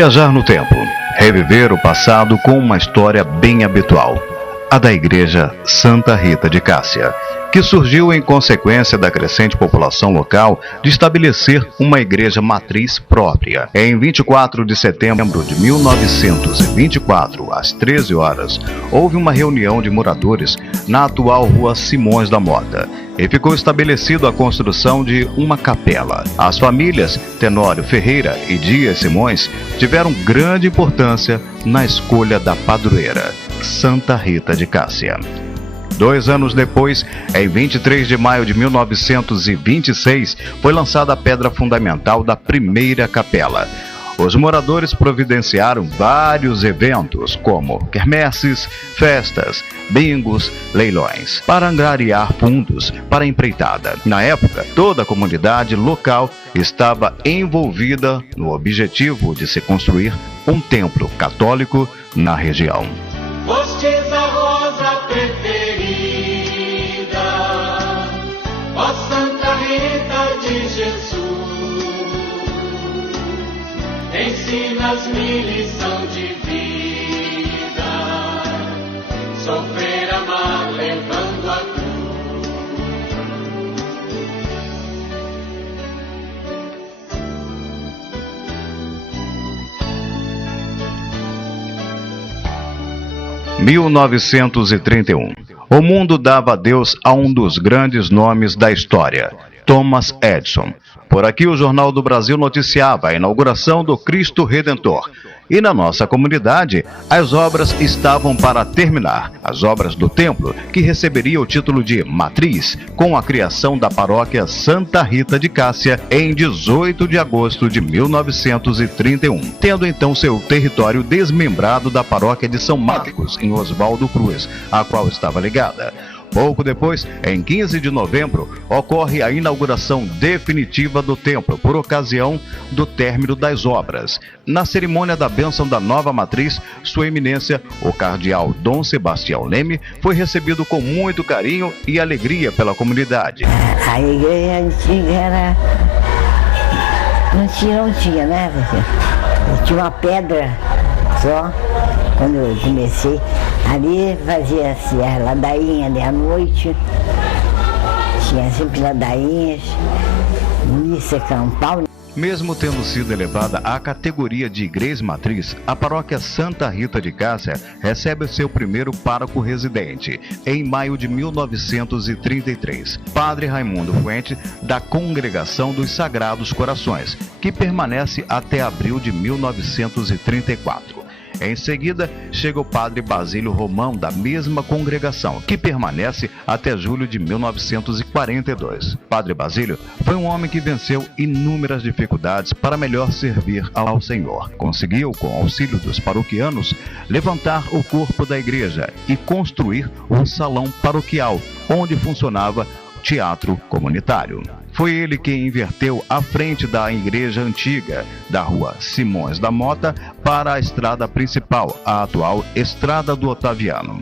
Viajar no tempo, reviver o passado com uma história bem habitual, a da Igreja Santa Rita de Cássia, que surgiu em consequência da crescente população local de estabelecer uma igreja matriz própria. Em 24 de setembro de 1924, às 13 horas, houve uma reunião de moradores na atual Rua Simões da Mota e ficou estabelecido a construção de uma capela. As famílias Tenório Ferreira e Dias Simões tiveram grande importância na escolha da padroeira, Santa Rita de Cássia. 2 anos depois, em 23 de maio de 1926, foi lançada a pedra fundamental da primeira capela. Os moradores providenciaram vários eventos, como quermesses, festas, bingos, leilões, para angariar fundos para a empreitada. Na época, toda a comunidade local estava envolvida no objetivo de se construir um templo católico na região. Fostes a rosa preferida, ó Santa Rita de Jesus, ensina-me lição de vida, sofrer, amar, levando a cruz. 1931. O mundo dava adeus a um dos grandes nomes da história, Thomas Edison. Por aqui o Jornal do Brasil noticiava a inauguração do Cristo Redentor. E na nossa comunidade, as obras estavam para terminar. As obras do templo, que receberia o título de Matriz, com a criação da paróquia Santa Rita de Cássia em 18 de agosto de 1931, tendo então seu território desmembrado da paróquia de São Marcos, em Oswaldo Cruz, a qual estava ligada. Pouco depois, em 15 de novembro, ocorre a inauguração definitiva do templo, por ocasião do término das obras. Na cerimônia da bênção da nova matriz, Sua Eminência, o cardeal Dom Sebastião Leme, foi recebido com muito carinho e alegria pela comunidade. A igreja antiga era... Não tinha, né? Tinha uma pedra só. Quando eu comecei, ali fazia-se a ladainha à noite, tinha sempre ladainhas, missa campal. Mesmo tendo sido elevada à categoria de igreja matriz, a paróquia Santa Rita de Cássia recebe seu primeiro pároco residente, em maio de 1933, Padre Raimundo Fuente, da Congregação dos Sagrados Corações, que permanece até abril de 1934. Em seguida, chega o padre Basílio Romão, da mesma congregação, que permanece até julho de 1942. Padre Basílio foi um homem que venceu inúmeras dificuldades para melhor servir ao Senhor. Conseguiu, com auxílio dos paroquianos, levantar o corpo da igreja e construir um salão paroquial, onde funcionava teatro comunitário. Foi ele quem inverteu a frente da igreja antiga, da Rua Simões da Mota, para a estrada principal, a atual Estrada do Otaviano.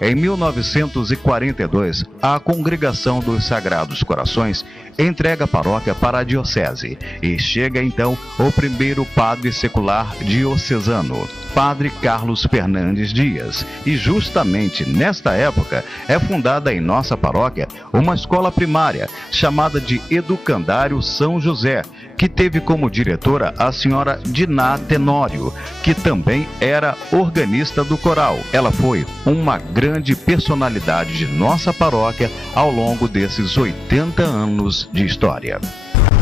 Em 1942, a Congregação dos Sagrados Corações entrega a paróquia para a diocese e chega então o primeiro padre secular diocesano, Padre Carlos Fernandes Dias. E justamente nesta época é fundada em nossa paróquia uma escola primária chamada de Educandário São José, que teve como diretora a senhora Diná Tenório, que também era organista do coral. Ela foi uma grande personalidade de nossa paróquia ao longo desses 80 anos de história.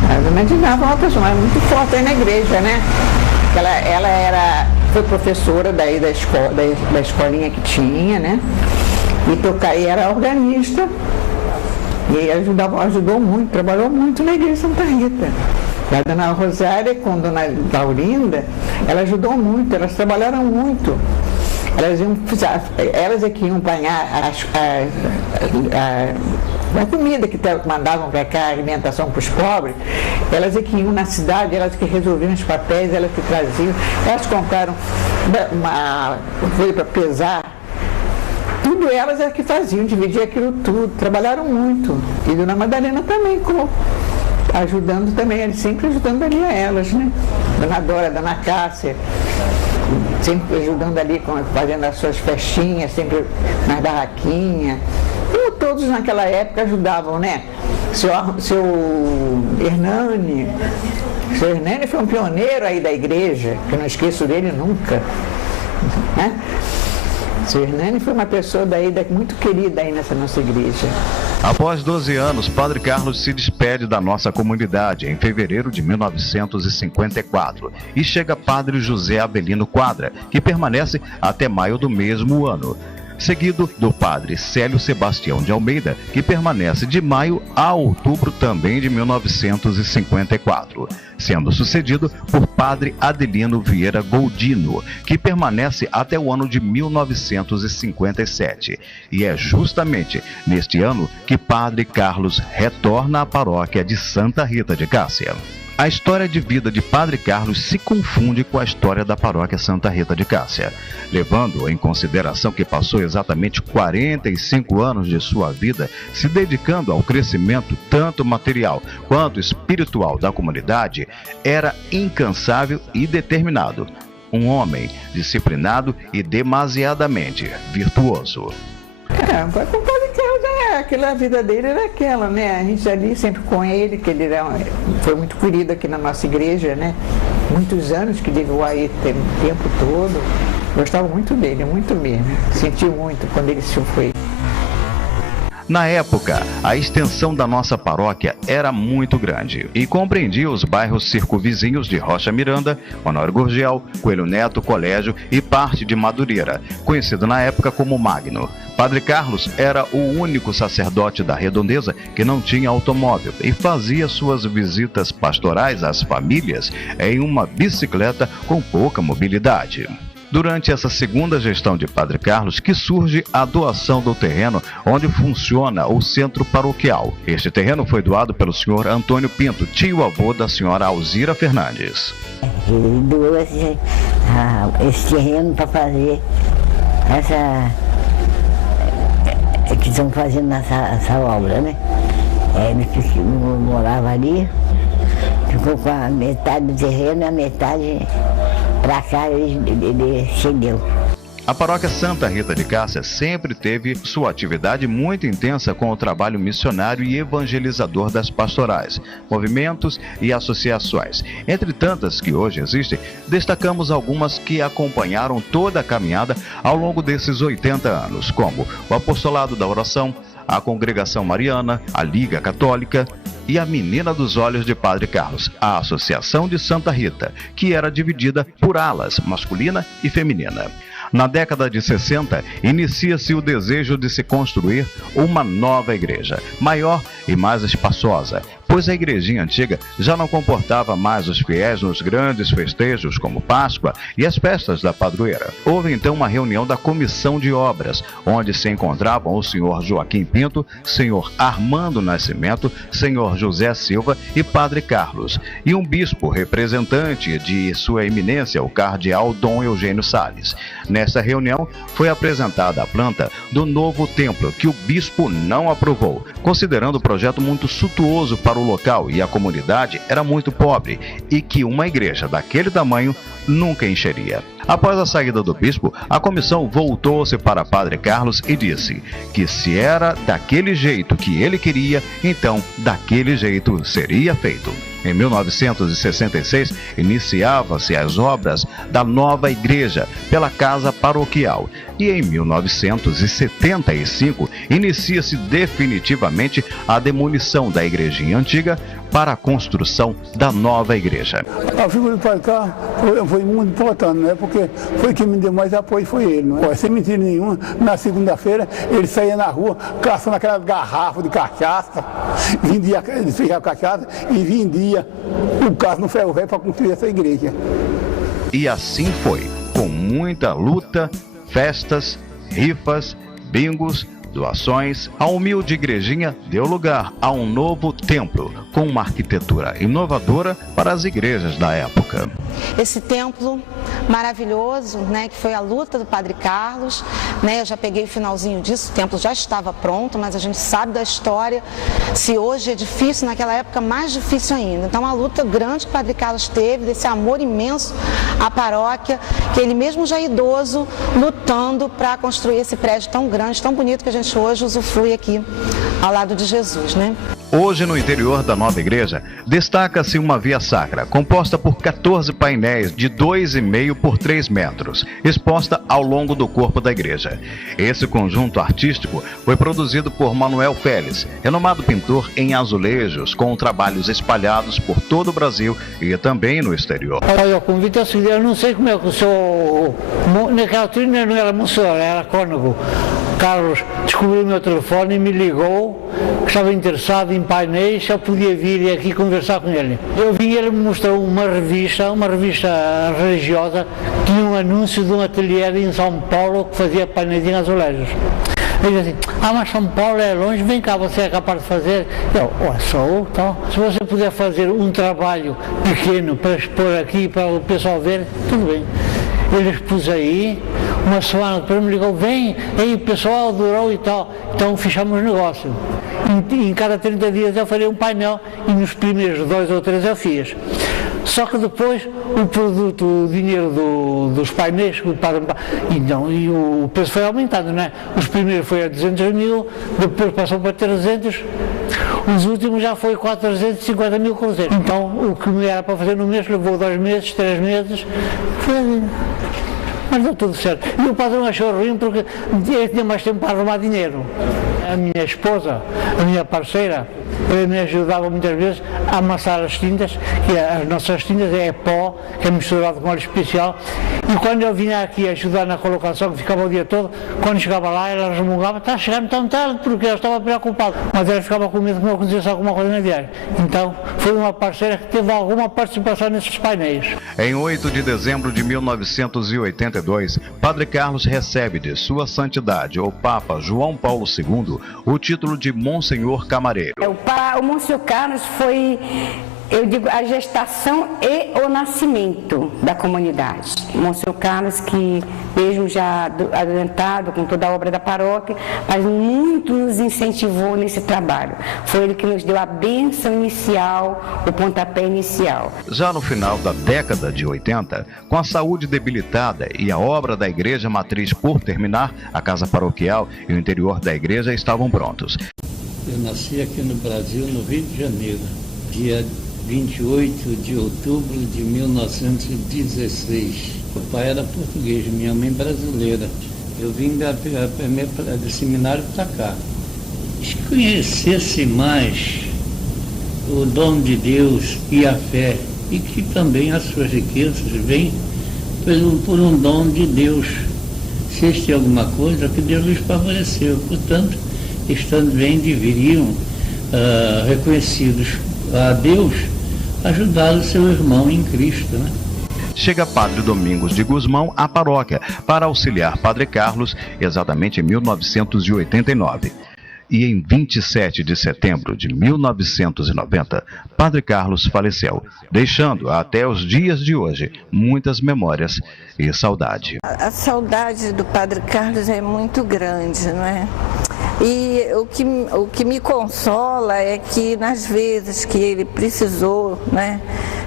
A dona Diná foi uma pessoa muito forte aí na igreja, né? Ela foi professora daí da escolinha que tinha, né? E era organista. E ajudou muito, trabalhou muito na igreja Santa Rita. A dona Rosária com a dona Laurinda, ela ajudou muito, elas trabalharam muito. Elas é que iam apanhar a comida que mandavam para cá, a alimentação para os pobres. Elas é que iam na cidade, elas que resolviam os papéis, elas que traziam. Elas compraram uma coisa para pesar. Tudo elas é que faziam, dividiam aquilo tudo, trabalharam muito. E Dona Madalena também, como ajudando também, ele sempre ajudando ali a elas, né? Dona Dora, Dona Cássia, sempre ajudando ali, fazendo as suas festinhas, sempre nas barraquinhas. E todos naquela época ajudavam, né? Seu Hernani foi um pioneiro aí da igreja, que eu não esqueço dele nunca, né? Seu Hernani foi uma pessoa muito querida aí nessa nossa igreja. Após 12 anos, Padre Carlos se despede da nossa comunidade em fevereiro de 1954 e chega Padre José Abelino Quadra, que permanece até maio do mesmo ano, seguido do Padre Célio Sebastião de Almeida, que permanece de maio a outubro também de 1954, sendo sucedido por Padre Adelino Vieira Goldino, que permanece até o ano de 1957. E é justamente neste ano que Padre Carlos retorna à paróquia de Santa Rita de Cássia. A história de vida de Padre Carlos se confunde com a história da paróquia Santa Rita de Cássia, levando em consideração que passou exatamente 45 anos de sua vida se dedicando ao crescimento tanto material quanto espiritual da comunidade. Era incansável e determinado, um homem disciplinado e demasiadamente virtuoso. A vida dele era aquela, né? A gente ali sempre com ele, que ele foi muito querido aqui na nossa igreja, né? Muitos anos que levou aí o tempo todo. Gostava muito dele, muito mesmo. Senti muito quando ele se foi. Na época, a extensão da nossa paróquia era muito grande e compreendia os bairros circunvizinhos de Rocha Miranda, Honório Gurgel, Coelho Neto, Colégio e parte de Madureira, conhecido na época como Magno. Padre Carlos era o único sacerdote da redondeza que não tinha automóvel e fazia suas visitas pastorais às famílias em uma bicicleta com pouca mobilidade. Durante essa segunda gestão de Padre Carlos que surge a doação do terreno onde funciona o centro paroquial. Este terreno foi doado pelo senhor Antônio Pinto, tio-avô da senhora Alzira Fernandes. Ele doou esse terreno para fazer que estão fazendo essa obra, né? Ele morava ali, ficou com a metade do terreno e a metade para cá ele cedeu. A paróquia Santa Rita de Cássia sempre teve sua atividade muito intensa com o trabalho missionário e evangelizador das pastorais, movimentos e associações. Entre tantas que hoje existem, destacamos algumas que acompanharam toda a caminhada ao longo desses 80 anos, como o Apostolado da Oração, a Congregação Mariana, a Liga Católica e a Menina dos Olhos de Padre Carlos, a Associação de Santa Rita, que era dividida por alas masculina e feminina. Na década de 60, inicia-se o desejo de se construir uma nova igreja, maior e mais espaçosa, pois a igrejinha antiga já não comportava mais os fiéis nos grandes festejos como Páscoa e as festas da padroeira. Houve então uma reunião da Comissão de Obras, onde se encontravam o senhor Joaquim Pinto, senhor Armando Nascimento, senhor José Silva e Padre Carlos, e um bispo representante de sua eminência, o cardeal Dom Eugênio Salles. Nessa reunião foi apresentada a planta do novo templo, que o bispo não aprovou, considerando o projeto muito suntuoso para o local e a comunidade era muito pobre e que uma igreja daquele tamanho nunca encheria. Após a saída do bispo, a comissão voltou-se para Padre Carlos e disse que se era daquele jeito que ele queria, então daquele jeito seria feito. Em 1966, iniciava-se as obras da nova igreja pela Casa Paroquial e em 1975 inicia-se definitivamente a demolição da igrejinha antiga para a construção da nova igreja. A figura do Padre Carlos foi muito importante, né? Porque foi quem me deu mais apoio, foi ele. Não é? Sem mentira nenhuma, na segunda-feira ele saía na rua caçando aquelas garrafas de cachaça, vendia cachaça e vendia o carro no ferro velho para construir essa igreja. E assim foi, com muita luta, festas, rifas, bingos, doações, a humilde igrejinha deu lugar a um novo templo, com uma arquitetura inovadora para as igrejas da época. esse templo maravilhoso, né, que foi a luta do Padre Carlos, né, eu já peguei o finalzinho disso, o templo já estava pronto, mas a gente sabe da história, se hoje é difícil, naquela época mais difícil ainda. Então a luta grande que o Padre Carlos teve, desse amor imenso à paróquia, que ele mesmo já idoso, lutando para construir esse prédio tão grande, tão bonito que a gente hoje usufrui aqui ao lado de Jesus, né? Hoje, no interior da nova igreja, destaca-se uma via sacra, composta por 14 painéis de 2,5 por 3 metros, exposta ao longo do corpo da igreja. Esse conjunto artístico foi produzido por Manuel Félix, renomado pintor em azulejos, com trabalhos espalhados por todo o Brasil e também no exterior. Olha, o convite é o seguinte, eu não sei como é que o senhor... Naquela altura não era Monsenhor, era cônego. Carlos descobriu o meu telefone e me ligou, que estava interessado em painéis, se eu podia vir aqui conversar com ele. Eu vim e ele me mostrou uma revista religiosa, que tinha um anúncio de um ateliê em São Paulo que fazia painéis em azulejos. Ele disse assim, mas São Paulo é longe, vem cá, você é capaz de fazer? Eu, sou, então, se você puder fazer um trabalho pequeno para expor aqui, para o pessoal ver, tudo bem. Ele expôs aí, uma semana depois me ligou, vem, aí o pessoal adorou e tal. Então fechamos negócio. Em cada 30 dias eu faria um painel e nos primeiros 2 ou 3 eu fiz. Só que depois o produto, o dinheiro dos painéis, e o preço foi aumentando, não é? Os primeiros foi a 200 mil, depois passou para 300, os últimos já foi 450 mil cruzeiros. Então o que me era para fazer no mês levou 2 meses, 3 meses, foi assim. Mas deu tudo certo. E o patrão achou ruim porque ele tinha mais tempo para arrumar dinheiro. A minha esposa, a minha parceira, ele me ajudava muitas vezes a amassar as tintas, que as nossas tintas é pó, que é misturado com óleo especial. E quando eu vinha aqui ajudar na colocação, que ficava o dia todo, quando chegava lá, ela resmungava, está chegando tão tarde, porque eu estava preocupado. Mas ela ficava com medo que não acontecesse alguma coisa na viagem. Então, foi uma parceira que teve alguma participação nesses painéis. Em 8 de dezembro de 1982, Padre Carlos recebe de Sua Santidade, o Papa João Paulo II, o título de Monsenhor Camareiro. O Monsenhor Carlos foi, eu digo, a gestação e o nascimento da comunidade. O Monsenhor Carlos, que mesmo já adiantado com toda a obra da paróquia, mas muito nos incentivou nesse trabalho. Foi ele que nos deu a bênção inicial, o pontapé inicial. Já no final da década de 80, com a saúde debilitada e a obra da Igreja Matriz por terminar, a casa paroquial e o interior da igreja estavam prontos. Eu nasci aqui no Brasil, no Rio de Janeiro, dia 28 de outubro de 1916. O pai era português, minha mãe brasileira. Eu vim do seminário para cá. Se conhecesse mais o dom de Deus e a fé, e que também as suas riquezas vêm por um dom de Deus. Se este é alguma coisa que Deus lhes favoreceu, portanto, estando bem, deveriam, reconhecidos a Deus, ajudar o seu irmão em Cristo, né? Chega Padre Domingos de Guzmão à paróquia para auxiliar Padre Carlos, exatamente em 1989. E em 27 de setembro de 1990, Padre Carlos faleceu, deixando até os dias de hoje muitas memórias e saudade. A saudade do Padre Carlos é muito grande, não é? E o que me consola é que nas vezes que ele precisou, né,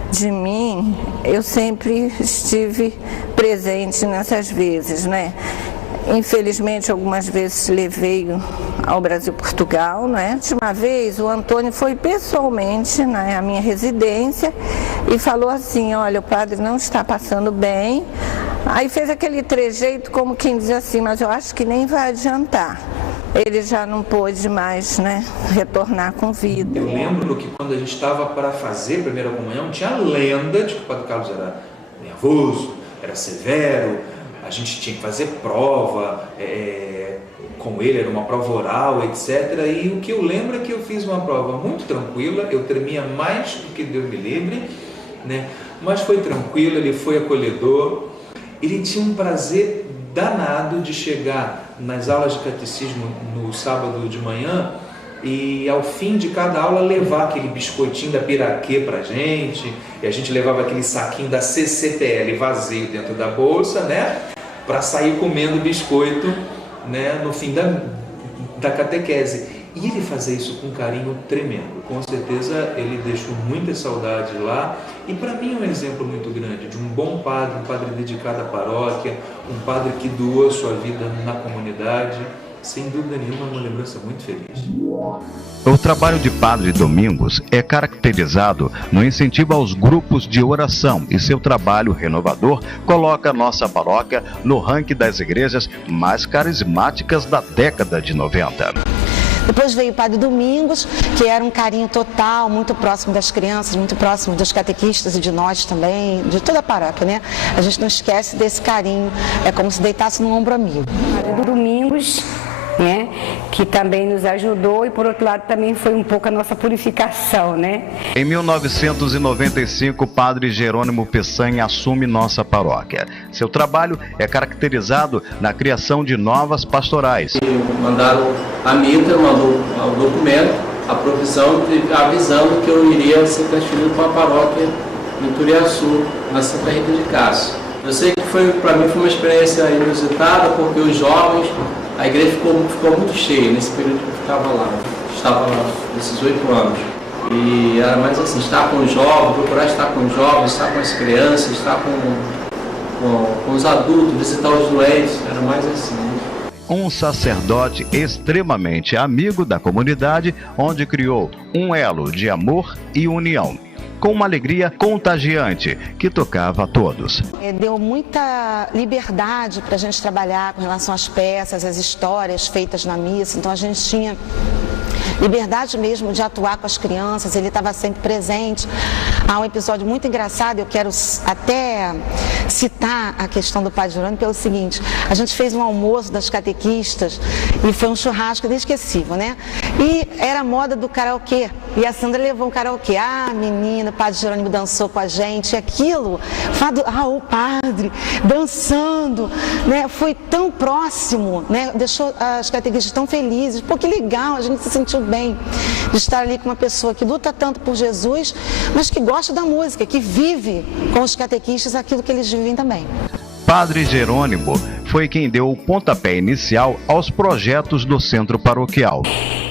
de mim, eu sempre estive presente nessas vezes, né? Infelizmente, algumas vezes levei ao Brasil-Portugal, né? Uma vez o Antônio foi pessoalmente, né, à minha residência e falou assim, olha, o padre não está passando bem. Aí fez aquele trejeito como quem diz assim, mas eu acho que nem vai adiantar. Ele já não pôde mais, né, retornar com vida. Eu lembro que quando a gente estava para fazer a primeira comunhão, tinha a lenda de que o Padre Carlos era nervoso, era severo, a gente tinha que fazer prova, com ele era uma prova oral, etc. E o que eu lembro é que eu fiz uma prova muito tranquila, eu tremia mais do que Deus me livre, né? Mas foi tranquilo, ele foi acolhedor, ele tinha um prazer danado de chegar nas aulas de catecismo no sábado de manhã e ao fim de cada aula levar aquele biscoitinho da Piraquê pra gente, e a gente levava aquele saquinho da CCTL vazio dentro da bolsa, né, para sair comendo biscoito, né, no fim da catequese. E ele fazia isso com um carinho tremendo. Com certeza ele deixou muita saudade lá, e para mim é um exemplo muito grande de um bom padre, um padre dedicado à paróquia, um padre que doou sua vida na comunidade. Sem dúvida nenhuma, uma lembrança muito feliz. O trabalho de Padre Domingos é caracterizado no incentivo aos grupos de oração, e seu trabalho renovador coloca nossa paróquia no ranking das igrejas mais carismáticas da década de 90. Depois veio o Padre Domingos, que era um carinho total, muito próximo das crianças, muito próximo dos catequistas e de nós também, de toda a paróquia, né? A gente não esquece desse carinho, é como se deitasse num ombro amigo. Padre Domingos, né, que também nos ajudou, e por outro lado também foi um pouco a nossa purificação, né? Em 1995, Padre Jerônimo Peçanha assume nossa paróquia. Seu trabalho é caracterizado na criação de novas pastorais. Mandaram a mitra, mandou o documento, a provisão, avisando que eu iria ser transferido para a paróquia em Turiaçu, na Santa Rita de Cássia. Eu sei que para mim foi uma experiência inusitada, porque os jovens, a igreja ficou muito cheia nesse período que eu estava lá nesses 8 anos. E era mais assim, estar com os jovens, procurar estar com os jovens, estar com as crianças, estar com os adultos, visitar os doentes, era mais assim. Um sacerdote extremamente amigo da comunidade, onde criou um elo de amor e união, com uma alegria contagiante que tocava a todos. Deu muita liberdade para a gente trabalhar com relação às peças, às histórias feitas na missa, então a gente tinha liberdade mesmo de atuar com as crianças, ele estava sempre presente. Há um episódio muito engraçado, eu quero até citar a questão do Padre Jerônimo pelo seguinte: a gente fez um almoço das catequistas e foi um churrasco inesquecível, né? E era a moda do karaokê, e a Sandra levou um karaokê. Ah, menina, o Padre Jerônimo dançou com a gente, aquilo, o padre dançando, né? Foi tão próximo, né? Deixou as catequistas tão felizes. Pô, que legal, a gente se sentiu bem de estar ali com uma pessoa que luta tanto por Jesus, mas que gosta da música, que vive com os catequistas aquilo que eles vivem também. Padre Jerônimo foi quem deu o pontapé inicial aos projetos do centro paroquial.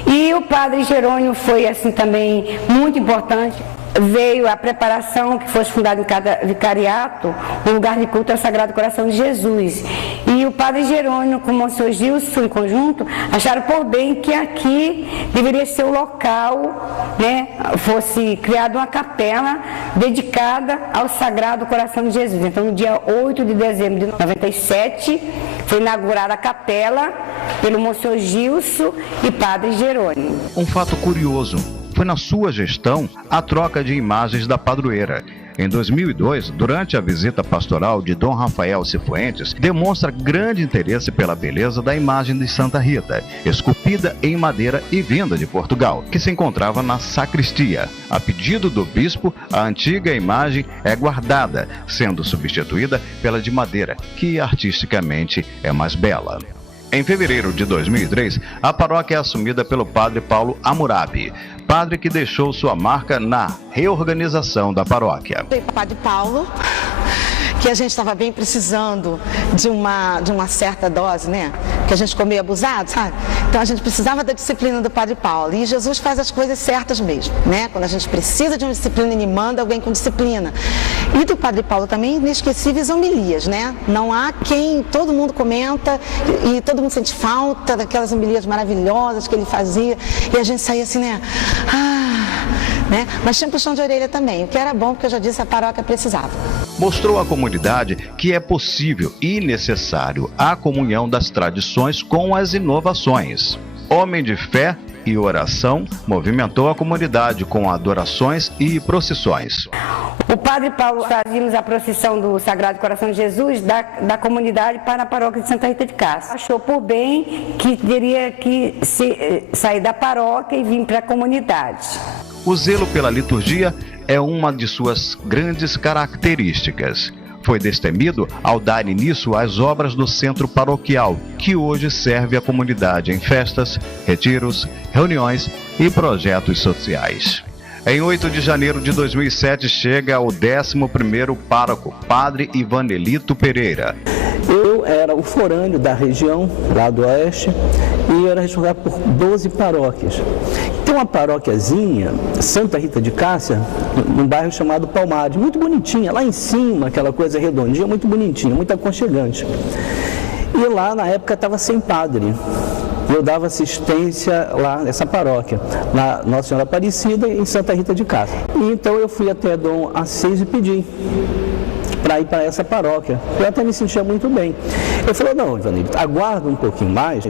E o Padre Jerônimo foi assim também muito importante. Veio a preparação que fosse fundado em cada vicariato um lugar de culto ao Sagrado Coração de Jesus. E o Padre Jerônimo com o Monsenhor Gilson em conjunto acharam por bem que aqui deveria ser o local, né, fosse criada uma capela dedicada ao Sagrado Coração de Jesus. Então, no dia 8 de dezembro de 97, foi inaugurada a capela pelo Monsenhor Gilson e Padre Jerônimo. Um fato curioso: foi na sua gestão a troca de imagens da padroeira. Em 2002, durante a visita pastoral de Dom Rafael Cifuentes, demonstra grande interesse pela beleza da imagem de Santa Rita, esculpida em madeira e vinda de Portugal, que se encontrava na sacristia. A pedido do bispo, a antiga imagem é guardada, sendo substituída pela de madeira, que artisticamente é mais bela. Em fevereiro de 2003, a paróquia é assumida pelo padre Paulo Hammurabi, padre que deixou sua marca na reorganização da paróquia. O padre Paulo, que a gente estava bem precisando de uma certa dose, né? Que a gente ficou meio abusado, sabe? Então a gente precisava da disciplina do Padre Paulo. E Jesus faz as coisas certas mesmo, né? Quando a gente precisa de uma disciplina, ele manda alguém com disciplina. E do Padre Paulo também, inesquecíveis homilias, né? Não há quem, todo mundo comenta e todo mundo sente falta daquelas homilias maravilhosas que ele fazia. E a gente saía assim, né? Né? Mas tinha um puxão de orelha também, o que era bom, porque eu já disse, a paróquia precisava. Mostrou à comunidade que é possível e necessário a comunhão das tradições com as inovações. Homem de fé e oração, movimentou a comunidade com adorações e procissões. O Padre Paulo fazíamos a procissão do Sagrado Coração de Jesus da comunidade para a paróquia de Santa Rita de Cássia. Achou por bem que teria que sair da paróquia e vir para a comunidade. O zelo pela liturgia é uma de suas grandes características. foi destemido ao dar início às obras do centro paroquial, que hoje serve a comunidade em festas, retiros, reuniões e projetos sociais. Em 8 de janeiro de 2007 chega o 11º pároco, Padre Ivanelito Pereira. Eu era o forâneo da região, lá do oeste, e era responsável por 12 paróquias. Tem uma paróquiazinha, Santa Rita de Cássia, num bairro chamado Palmares, muito bonitinha, lá em cima, aquela coisa redondinha, muito bonitinha, muito aconchegante. E lá, na época, estava sem padre. Eu dava assistência lá nessa paróquia, na Nossa Senhora Aparecida, em Santa Rita de Cássia. E então eu fui até Dom Assis e pedi para ir para essa paróquia. Eu até me sentia muito bem. Eu falei, não, Ivanelito, aguarda um pouquinho mais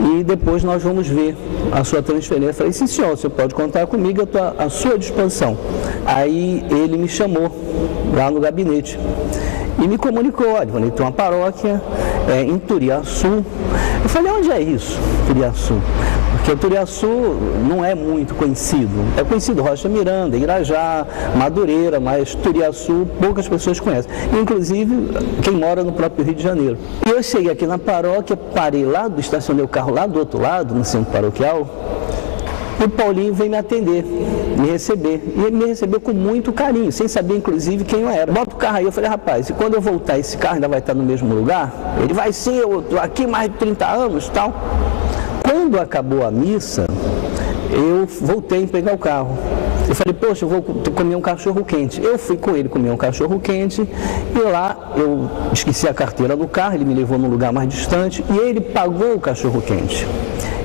e depois nós vamos ver a sua transferência. Eu falei, sim senhor, você pode contar comigo, eu estou à sua disposição. Aí ele me chamou lá no gabinete e me comunicou, olha, Ivanelito, tem uma paróquia em Turiaçu. Eu falei, onde é isso, Turiaçu? Porque o Turiaçu não é muito conhecido. É conhecido Rocha Miranda, Irajá, Madureira, mas Turiaçu poucas pessoas conhecem. Inclusive quem mora no próprio Rio de Janeiro. E eu cheguei aqui na paróquia, parei lá, estacionei o carro lá do outro lado, no centro paroquial, e o Paulinho veio me atender, me receber. E ele me recebeu com muito carinho, sem saber inclusive quem eu era. Bota o carro aí, eu falei, rapaz, e quando eu voltar esse carro ainda vai estar no mesmo lugar? Ele vai sim, eu estou aqui mais de 30 anos e tal. Quando acabou a missa, eu voltei a pegar o carro. Eu falei, poxa, eu vou comer um cachorro quente. Eu fui com ele comer um cachorro quente e lá eu esqueci a carteira no carro, ele me levou num lugar mais distante e ele pagou o cachorro quente.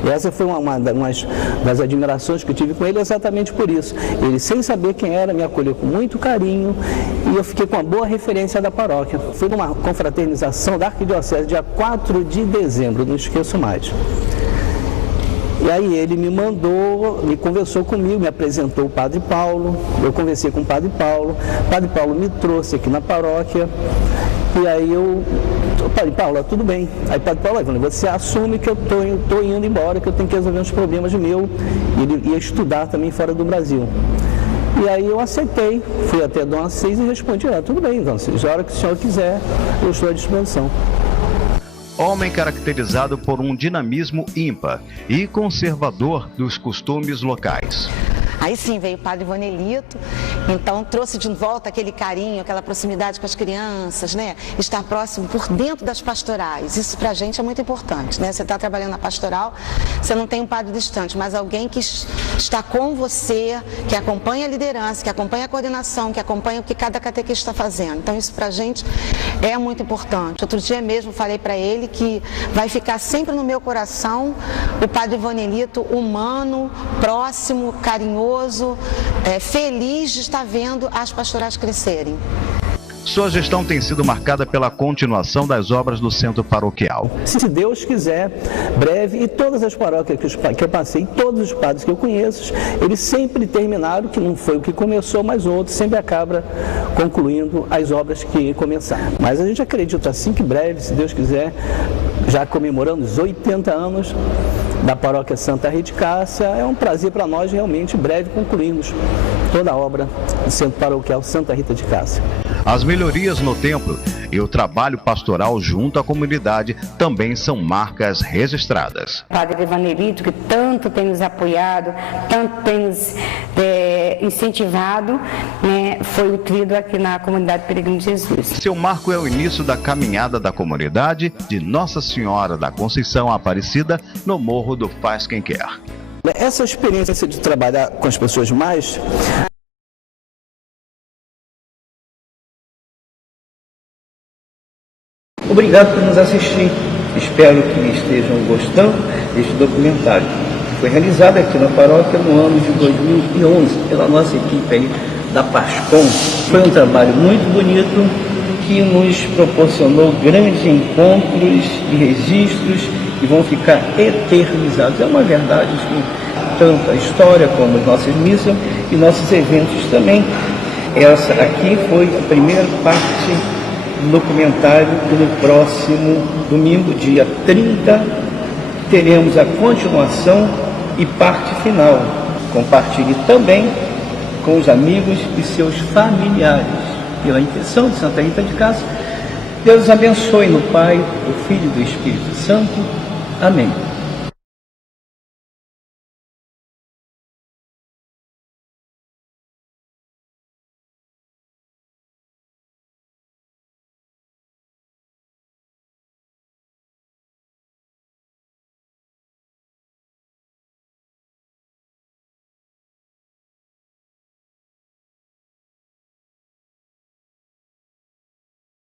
E essa foi uma das admirações que eu tive com ele exatamente por isso. Ele, sem saber quem era, me acolheu com muito carinho e eu fiquei com uma boa referência da paróquia. Fui numa confraternização da Arquidiocese, dia 4 de dezembro, não esqueço mais. E aí ele me conversou comigo, me apresentou o Padre Paulo, eu conversei com o Padre Paulo me trouxe aqui na paróquia, e aí eu falei, Paulo, tudo bem. Aí Padre Paulo, você assume que eu estou indo embora, que eu tenho que resolver uns problemas meus, e ele ia estudar também fora do Brasil. E aí eu aceitei, fui até Dom Assis e respondi, tudo bem, Dom Assis, a hora que o senhor quiser, eu estou à disposição. Homem caracterizado por um dinamismo ímpar e conservador dos costumes locais. Aí sim veio o Padre Ivanelito, então trouxe de volta aquele carinho, aquela proximidade com as crianças, né? Estar próximo por dentro das pastorais, isso pra gente é muito importante, né? Você está trabalhando na pastoral, você não tem um padre distante, mas alguém que está com você, que acompanha a liderança, que acompanha a coordenação, que acompanha o que cada catequista está fazendo. Então isso pra gente é muito importante. Outro dia mesmo falei para ele que vai ficar sempre no meu coração o Padre Ivanelito humano, próximo, carinhoso, feliz de estar vendo as pastorais crescerem. Sua gestão tem sido marcada pela continuação das obras do centro paroquial. Se Deus quiser, breve, e todas as paróquias que eu passei, todos os padres que eu conheço, eles sempre terminaram, que não foi o que começou, mas o outro sempre acaba concluindo as obras que começaram. Mas a gente acredita assim que breve, se Deus quiser, já comemorando os 80 anos da paróquia Santa Rita de Cássia, é um prazer para nós realmente breve concluirmos toda a obra do centro paroquial Santa Rita de Cássia. As melhorias no templo e o trabalho pastoral junto à comunidade também são marcas registradas. O Padre Ivanelito, que tanto tem nos apoiado, tanto tem nos incentivado, né, foi nutrido aqui na comunidade Peregrino de Jesus. Seu marco é o início da caminhada da comunidade de Nossa Senhora da Conceição Aparecida no Morro do Faz Quem Quer. Essa experiência de trabalhar com as pessoas mais... Obrigado por nos assistir. Espero que estejam gostando deste documentário. Foi realizado aqui na paróquia no ano de 2011 pela nossa equipe aí da Pascom. Foi um trabalho muito bonito que nos proporcionou grandes encontros e registros que vão ficar eternizados. É uma verdade que tanto a história como as nossas missas e nossos eventos também. Essa aqui foi a primeira parte do documentário e no próximo domingo, dia 30, teremos a continuação e parte final. Compartilhe também com os amigos e seus familiares. pela intenção de Santa Rita de Cássia. Deus abençoe no Pai, o Filho e do Espírito Santo. Amém.